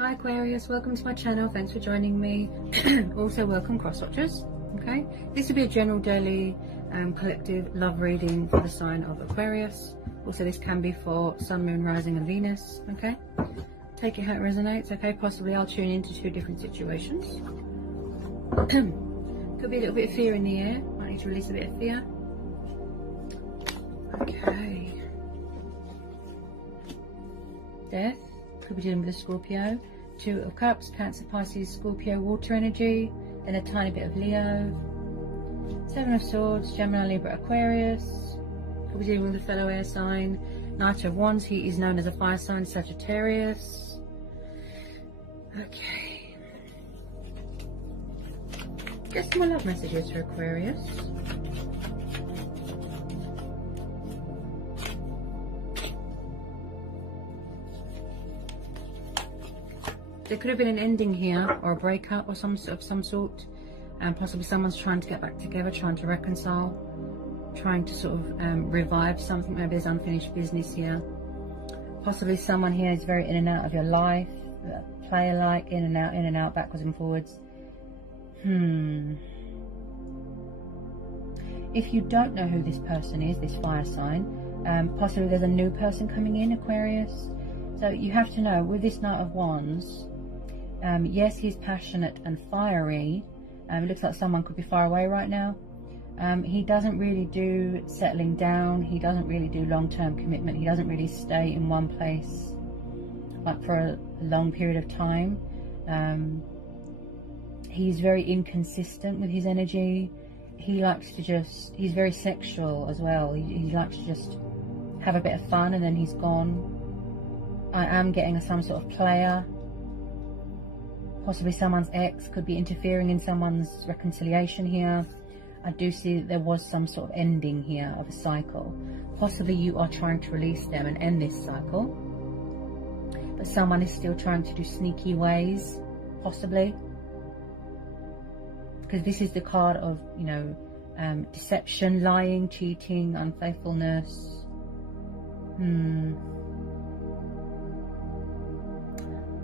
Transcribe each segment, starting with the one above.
Hi Aquarius, welcome to my channel. Thanks for joining me. Also welcome cross watchers. Okay, this will be a general daily collective love reading for the sign of Aquarius. Also this can be for Sun, Moon, Rising and Venus. Okay, take it how it resonates. Okay, possibly I'll tune into two different situations. Could be a little bit of fear in the air. Might need to release a bit of fear. Okay, death. Could be dealing with a Scorpio. Two of Cups, Cancer, Pisces, Scorpio, water energy. Then a tiny bit of Leo. Seven of Swords, Gemini, Libra, Aquarius. Could be dealing with a fellow air sign. Knight of Wands, he is known as a fire sign, Sagittarius. Okay. Get some more love messages for Aquarius. There could have been an ending here, or a breakup of some sort, and possibly someone's trying to get back together, trying to reconcile, trying to sort of revive something. Maybe there's unfinished business here. Possibly someone here is very in and out of your life, player-like, in and out, backwards and forwards. If you don't know who this person is, this fire sign, possibly there's a new person coming in, Aquarius. So you have to know, with this Knight of Wands, yes, he's passionate and fiery. It looks like someone could be far away right now. He doesn't really do settling down. He doesn't really do long-term commitment. He doesn't really stay in one place like for a long period of time. He's very inconsistent with his energy. He likes to just, he's very sexual as well. He likes to just have a bit of fun and then he's gone. I am getting some sort of player. Possibly someone's ex could be interfering in someone's reconciliation here. I do see that there was some sort of ending here of a cycle. Possibly you are trying to release them and end this cycle. But someone is still trying to do sneaky ways, possibly. Because this is the card of, you know, deception, lying, cheating, unfaithfulness.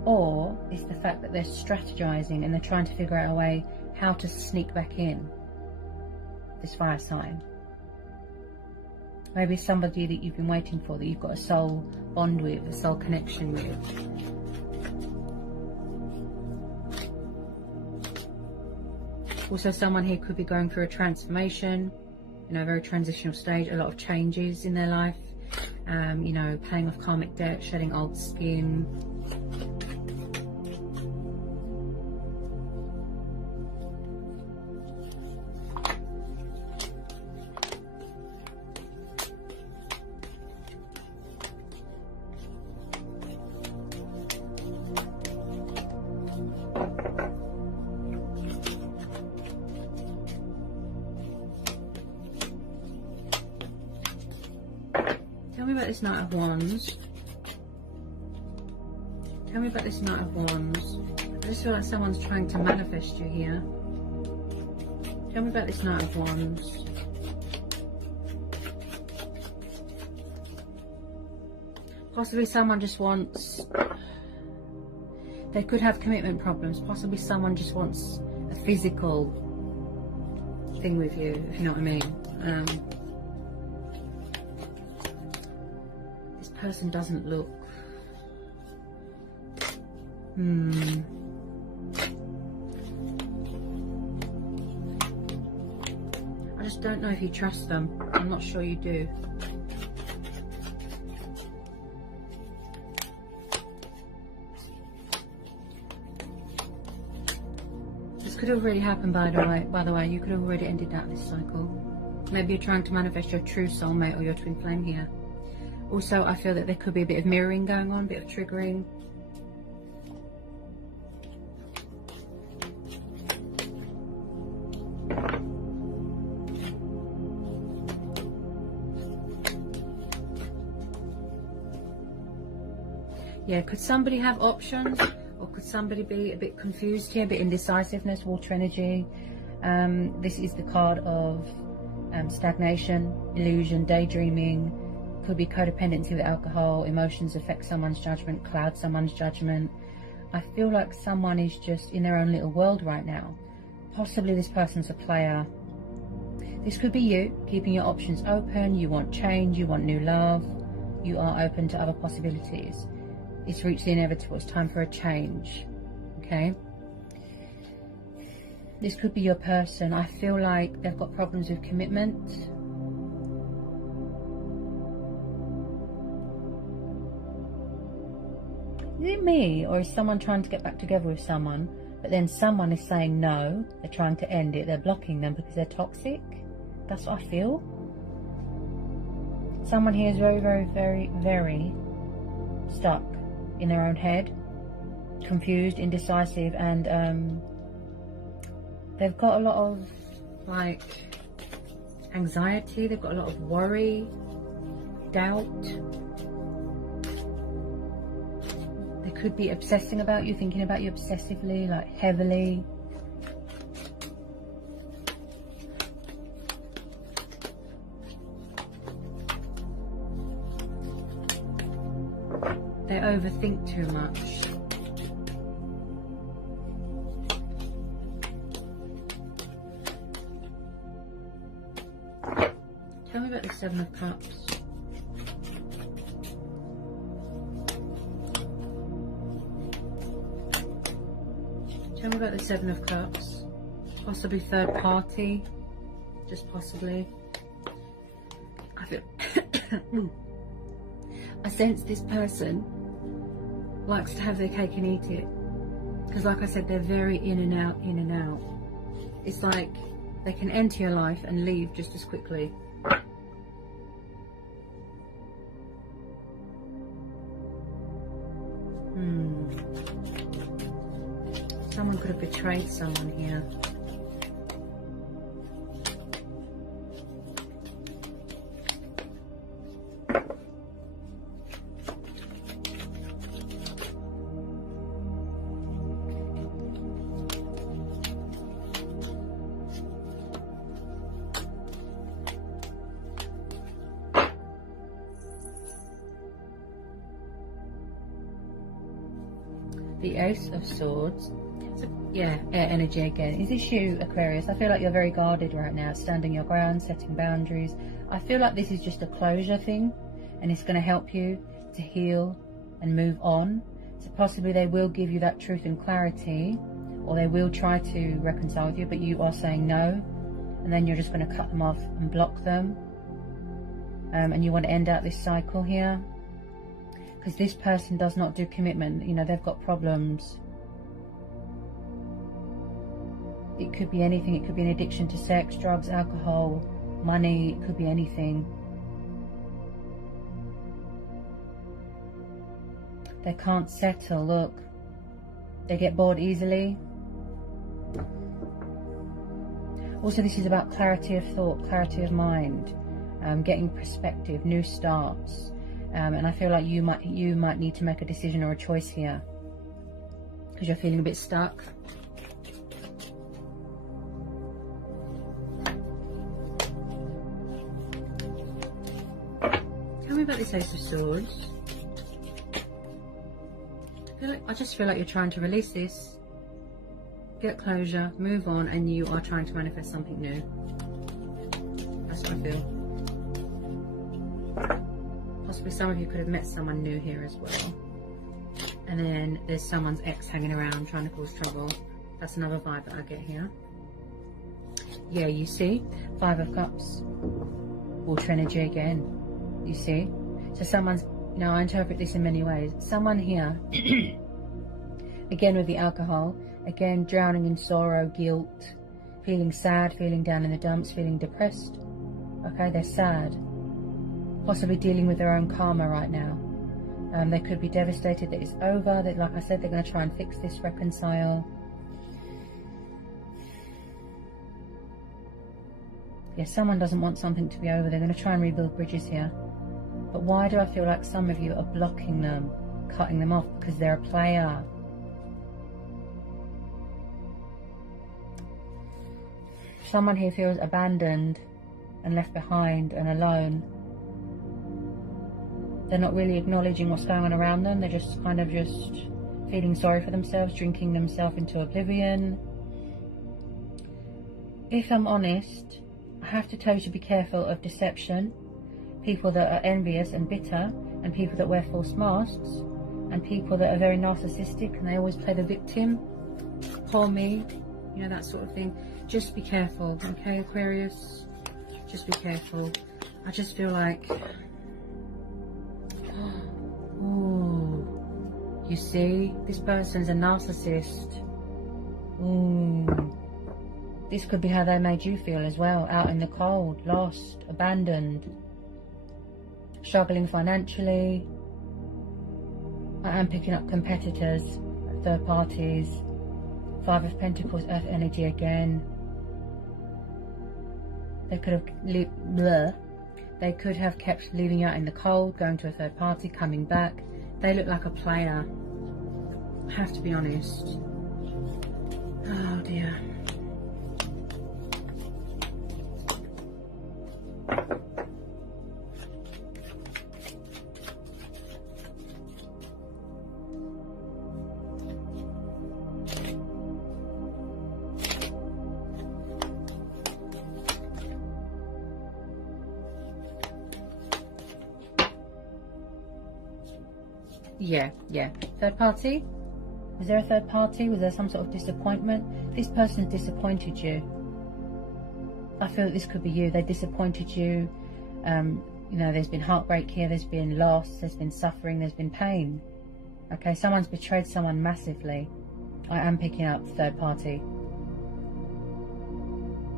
Or it's the fact that they're strategizing and they're trying to figure out a way how to sneak back in, this fire sign. Maybe somebody that you've been waiting for, that you've got a soul bond with, a soul connection with. Also someone here could be going through a transformation, you know, a very transitional stage, a lot of changes in their life. You know, paying off karmic debt, shedding old skin. Tell me about this Knight of Wands. Tell me about this Knight of Wands. I just feel like someone's trying to manifest you here. Tell me about this Knight of Wands. Possibly someone just wants... They could have commitment problems. Possibly someone just wants a physical thing with you, if you know what I mean. Person doesn't look I just don't know if you trust them. I'm not sure you do. This could have already happened, by the way. You could have already ended that this cycle. Maybe you're trying to manifest your true soulmate or your twin flame here. Also, I feel that there could be a bit of mirroring going on, a bit of triggering. Yeah, could somebody have options? Or could somebody be a bit confused here, a bit indecisiveness, water energy? This is the card of stagnation, illusion, daydreaming. Could be codependency with alcohol. Emotions affect someone's judgment, cloud someone's judgment. I feel like someone is just in their own little world right now. Possibly this person's a player. This could be you, keeping your options open. You want change, you want new love. You are open to other possibilities. It's reached the inevitable. It's time for a change. Okay? This could be your person. I feel like they've got problems with commitment. Is it me, or is someone trying to get back together with someone, but then someone is saying no, they're trying to end it, they're blocking them because they're toxic? That's what I feel. Someone here is very, very, very, very stuck in their own head, confused, indecisive, and they've got a lot of like anxiety, they've got a lot of worry, doubt. They could be obsessing about you, thinking about you obsessively, like heavily. They overthink too much. Tell me about the Seven of Cups. Tell me about the Seven of Cups. Possibly third party. Just possibly. I feel... I sense this person likes to have their cake and eat it. Because like I said, they're very in and out, in and out. It's like they can enter your life and leave just as quickly. Someone could have betrayed someone here. The Ace of Swords. So, yeah, air energy again. Is this you, Aquarius? I feel like you're very guarded right now, standing your ground, setting boundaries. I feel like this is just a closure thing, and it's going to help you to heal and move on. So possibly they will give you that truth and clarity, or they will try to reconcile with you, but you are saying no, and then you're just going to cut them off and block them. And you want to end out this cycle here. Because this person does not do commitment. You know, they've got problems. It could be anything. It could be an addiction to sex, drugs, alcohol, money. It could be anything. They can't settle. Look. They get bored easily. Also, this is about clarity of thought, clarity of mind, getting perspective, new starts. And I feel like you might need to make a decision or a choice here because you're feeling a bit stuck. Tell me about this Ace of Swords. I just feel like you're trying to release this, get closure, move on, and you are trying to manifest something new. That's what I feel. Possibly some of you could have met someone new here as well. And then there's someone's ex hanging around trying to cause trouble. That's another vibe that I get here. Yeah, you see? Five of Cups. Water energy again. You see? So someone's... Now, I interpret this in many ways. Someone here, again with the alcohol, again drowning in sorrow, guilt, feeling sad, feeling down in the dumps, feeling depressed. Okay, they're sad. Possibly dealing with their own karma right now. They could be devastated that it's over. That, like I said, they're going to try and fix this, reconcile. Yeah, someone doesn't want something to be over. They're going to try and rebuild bridges here. But why do I feel like some of you are blocking them, cutting them off? Because they're a player. Someone here feels abandoned and left behind and alone. They're not really acknowledging what's going on around them. They're just kind of just feeling sorry for themselves, drinking themselves into oblivion. If I'm honest, I have to tell you to be careful of deception, people that are envious and bitter, and people that wear false masks, and people that are very narcissistic and they always play the victim. Poor me, you know, that sort of thing. Just be careful, okay, Aquarius? Just be careful. I just feel like, ooh, you see, this person's a narcissist. This could be how they made you feel as well, out in the cold, lost, abandoned, struggling financially. I am picking up competitors, third parties, Five of Pentacles, Earth energy again. They could have kept leaving you out in the cold, going to a third party, coming back. They look like a player. I have to be honest. Oh dear. Yeah. Third party? Was there a third party? Was there some sort of disappointment? This person has disappointed you. I feel that this could be you. They disappointed you. You know, there's been heartbreak here. There's been loss. There's been suffering. There's been pain. Okay, someone's betrayed someone massively. I am picking up third party.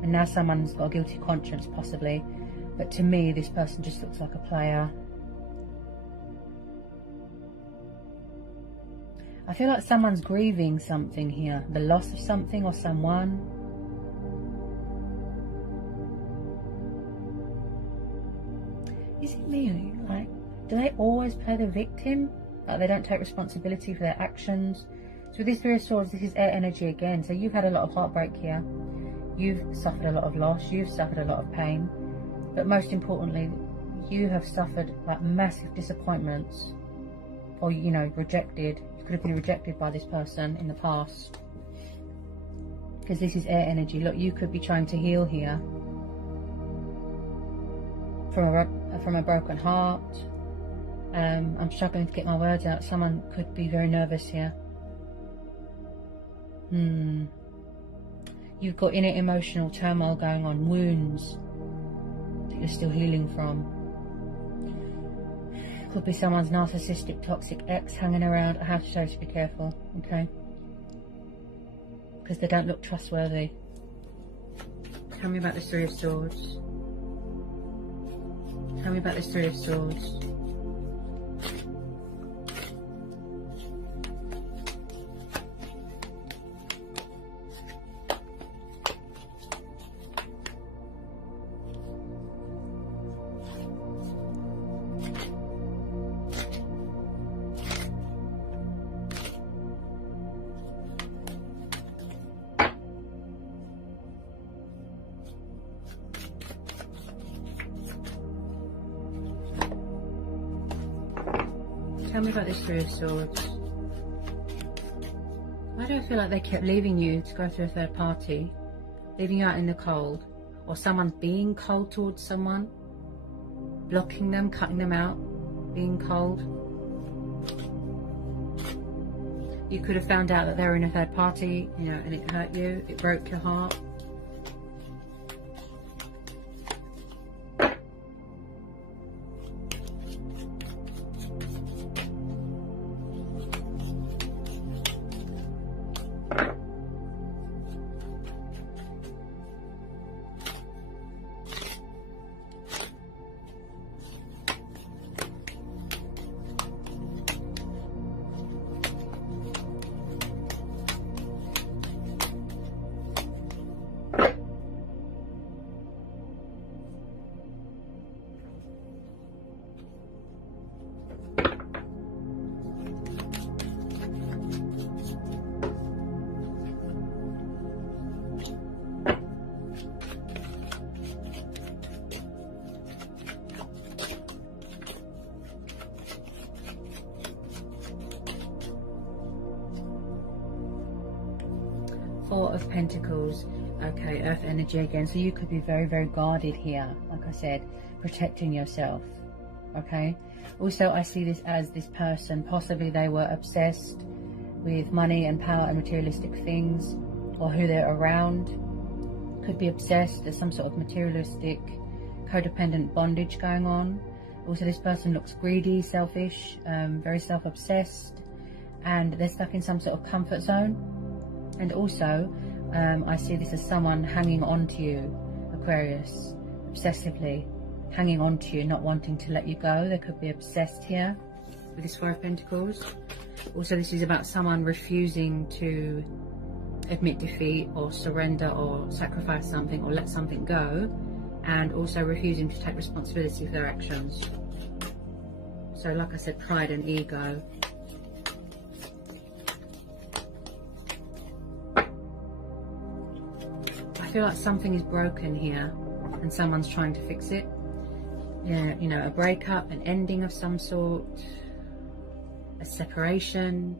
And now someone's got a guilty conscience, possibly. But to me, this person just looks like a player. I feel like someone's grieving something here. The loss of something or someone. Is it me? Like, do they always play the victim? Like they don't take responsibility for their actions? So with this Three of Swords, this is air energy again. So you've had a lot of heartbreak here. You've suffered a lot of loss. You've suffered a lot of pain. But most importantly, you have suffered like massive disappointments. Or, you know, rejected. You could have been rejected by this person in the past. Because this is air energy. Look, you could be trying to heal here. From a broken heart. I'm struggling to get my words out. Someone could be very nervous here. You've got inner emotional turmoil going on. Wounds that you're still healing from. Could be someone's narcissistic, toxic ex hanging around. I have to show you to be careful, okay? Because they don't look trustworthy. Tell me about this Three of Swords. Tell me about this Three of Swords. Tell me about this Three of Swords. Why do I feel like they kept leaving you to go to a third party? Leaving you out in the cold? Or someone's being cold towards someone? Blocking them, cutting them out? Being cold? You could have found out that they were in a third party, you know, and it hurt you. It broke your heart. Four of Pentacles. Okay, Earth energy again. So you could be very, very guarded here. Like I said, protecting yourself. Okay. Also, I see this as this person, possibly they were obsessed with money and power and materialistic things, or who they're around. Could be obsessed. There's some sort of materialistic, codependent bondage going on. Also, this person looks greedy, selfish, very self-obsessed, and they're stuck in some sort of comfort zone. And also, I see this as someone hanging on to you, Aquarius, obsessively hanging on to you, not wanting to let you go. They could be obsessed here with this Four of Pentacles. Also, this is about someone refusing to admit defeat or surrender or sacrifice something or let something go, and also refusing to take responsibility for their actions. So like I said, pride and ego. I feel like something is broken here and someone's trying to fix it. Yeah, you know, a breakup, an ending of some sort, a separation.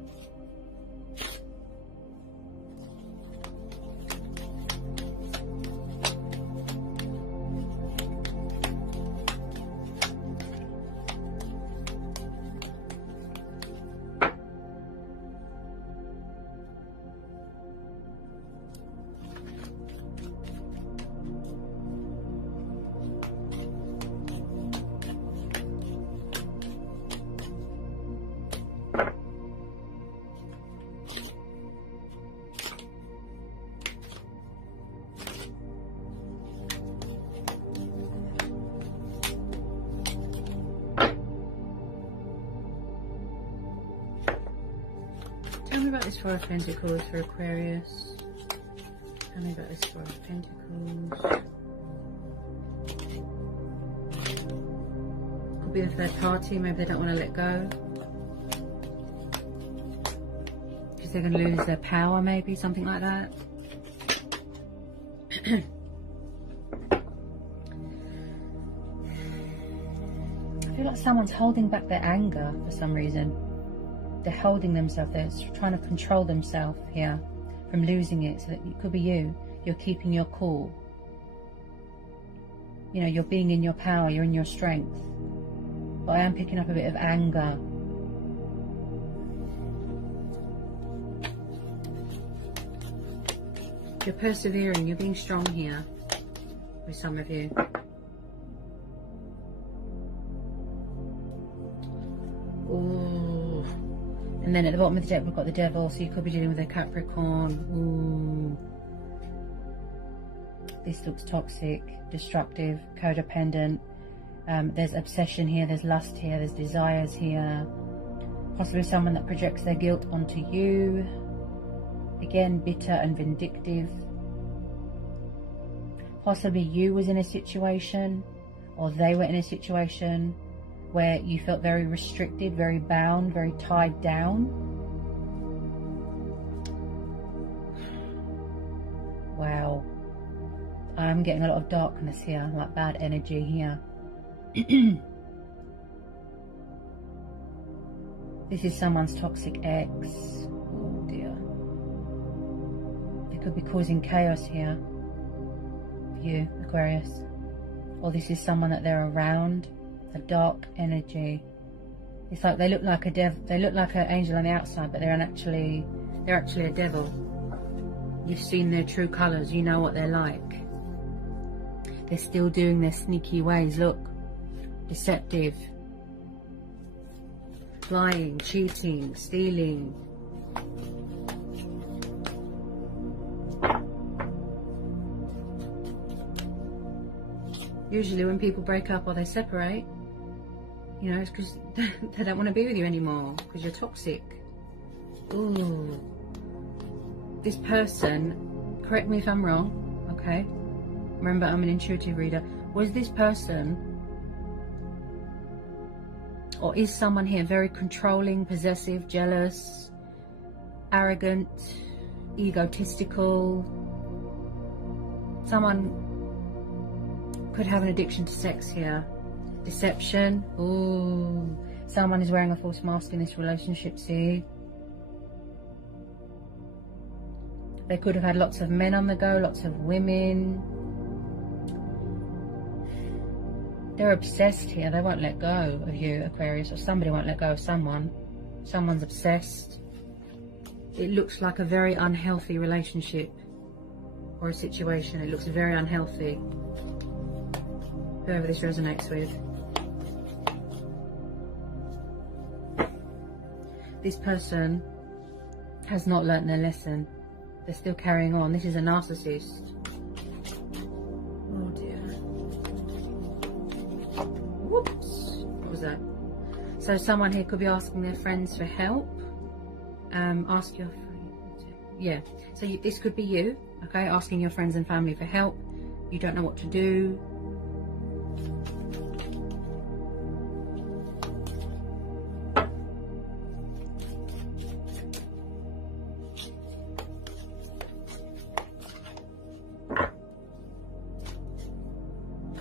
Tell me about this Four of Pentacles for Aquarius. Tell me about this Four of Pentacles. Could be a third party, maybe they don't want to let go. Because they're going to lose their power, maybe, something like that. I feel like someone's holding back their anger for some reason. They're holding themselves, they're trying to control themselves here from losing it. So that it could be you. You're keeping your cool. You know, you're being in your power, you're in your strength. But I am picking up a bit of anger. You're persevering, you're being strong here with some of you. Ooh. And then at the bottom of the deck we've got the Devil, so you could be dealing with a Capricorn. Ooh. This looks toxic, destructive, codependent. There's obsession here, there's lust here, there's desires here. Possibly someone that projects their guilt onto you. Again, bitter and vindictive. Possibly you was in a situation, or they were in a situation where you felt very restricted, very bound, very tied down. Wow. I'm getting a lot of darkness here, like bad energy here. This is someone's toxic ex. Oh dear. They could be causing chaos here for you, Aquarius. Or this is someone that they're around. A dark energy. It's like they look like a they look like an angel on the outside, but they're actually a devil. You've seen their true colours, you know what they're like. They're still doing their sneaky ways, look. Deceptive. Lying, cheating, stealing. Usually when people break up or they separate, you know, it's because they don't want to be with you anymore, because you're toxic. Ooh. This person, correct me if I'm wrong, okay? Remember, I'm an intuitive reader. Was this person, or is someone here very controlling, possessive, jealous, arrogant, egotistical? Someone could have an addiction to sex here. Deception. Ooh. Someone is wearing a false mask in this relationship, see? They could have had lots of men on the go, lots of women. They're obsessed here. They won't let go of you, Aquarius, or somebody won't let go of someone. Someone's obsessed. It looks like a very unhealthy relationship or a situation. It looks very unhealthy. Whoever this resonates with. This person has not learnt their lesson. They're still carrying on. This is a narcissist. Oh dear. Whoops. What was that? So someone here could be asking their friends for help. Ask your friends. Yeah. So this could be you, okay? Asking your friends and family for help. You don't know what to do.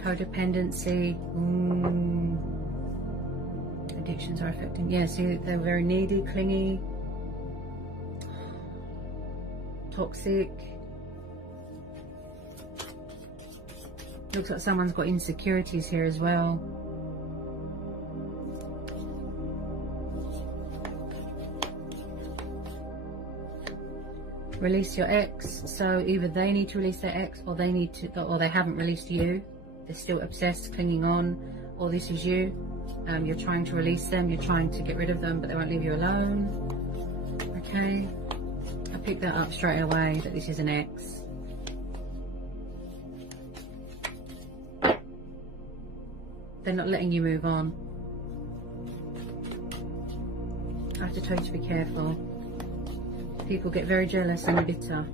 Codependency. Addictions are affecting. Yeah, see, they're very needy, clingy, toxic. Looks like someone's got insecurities here as well. Release your ex. So either they need to release their ex, or they need to, or they haven't released you. They're still obsessed, clinging on, or this is you. You're trying to release them, you're trying to get rid of them, but they won't leave you alone. Okay, I picked that up straight away, that this is an ex. They're not letting you move on. I have to tell you to be careful. People get very jealous and bitter.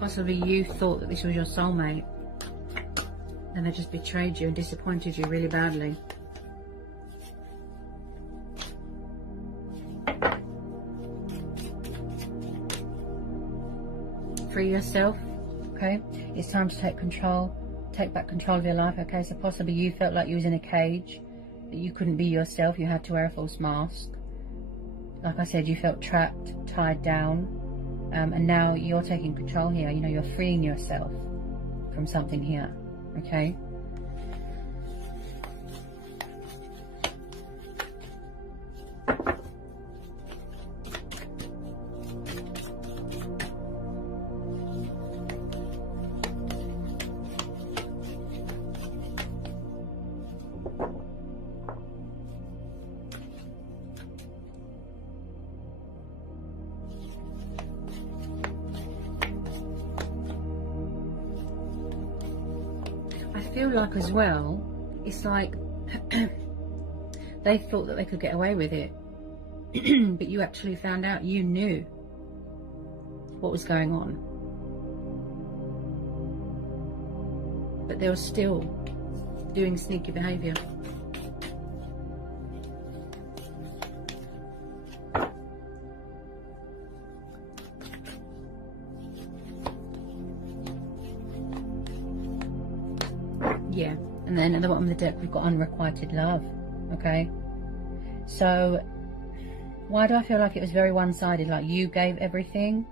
Possibly you thought that this was your soulmate and they just betrayed you and disappointed you really badly. Free yourself, okay? It's time to take control, take back control of your life, okay? So possibly you felt like you was in a cage, that you couldn't be yourself, you had to wear a false mask. Like I said, you felt trapped, tied down. And now you're taking control here. You know, you're freeing yourself from something here, okay? I feel like as well, it's like they thought that they could get away with it, but you actually found out, you knew what was going on, but they were still doing sneaky behavior. Yeah, and then at the bottom of the deck we've got unrequited love, okay? So why do I feel like it was very one-sided? Like you gave everything,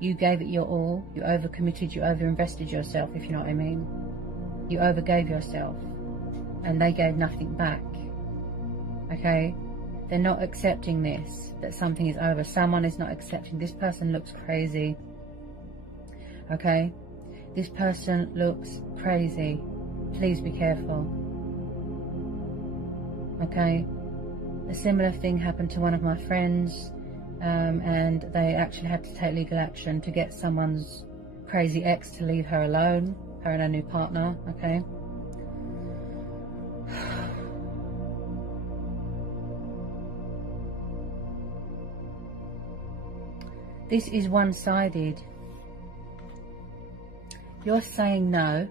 you gave it your all, you overcommitted, you overinvested yourself, if you know what I mean. You overgave yourself and they gave nothing back, okay? They're not accepting this, that something is over. Someone is not accepting. This person looks crazy, okay? This person looks crazy. Please be careful, okay? A similar thing happened to one of my friends. and they actually had to take legal action to get someone's crazy ex to leave her alone, her and her new partner, okay? This is one-sided. You're saying no,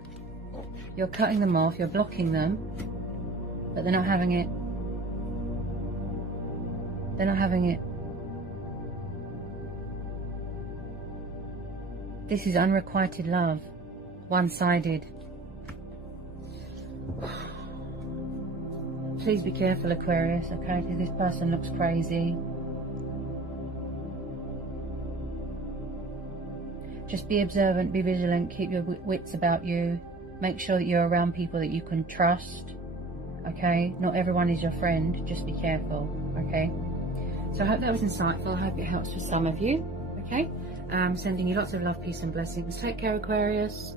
you're cutting them off, you're blocking them, but they're not having it. They're not having it. This is unrequited love, one-sided. Please be careful, Aquarius, okay, because this person looks crazy. Just be observant, be vigilant, keep your wits about you. Make sure that you're around people that you can trust, okay? Not everyone is your friend, just be careful, okay? So I hope that was insightful. I hope it helps for some of you, okay? Sending you lots of love, peace and blessings. Take care, Aquarius.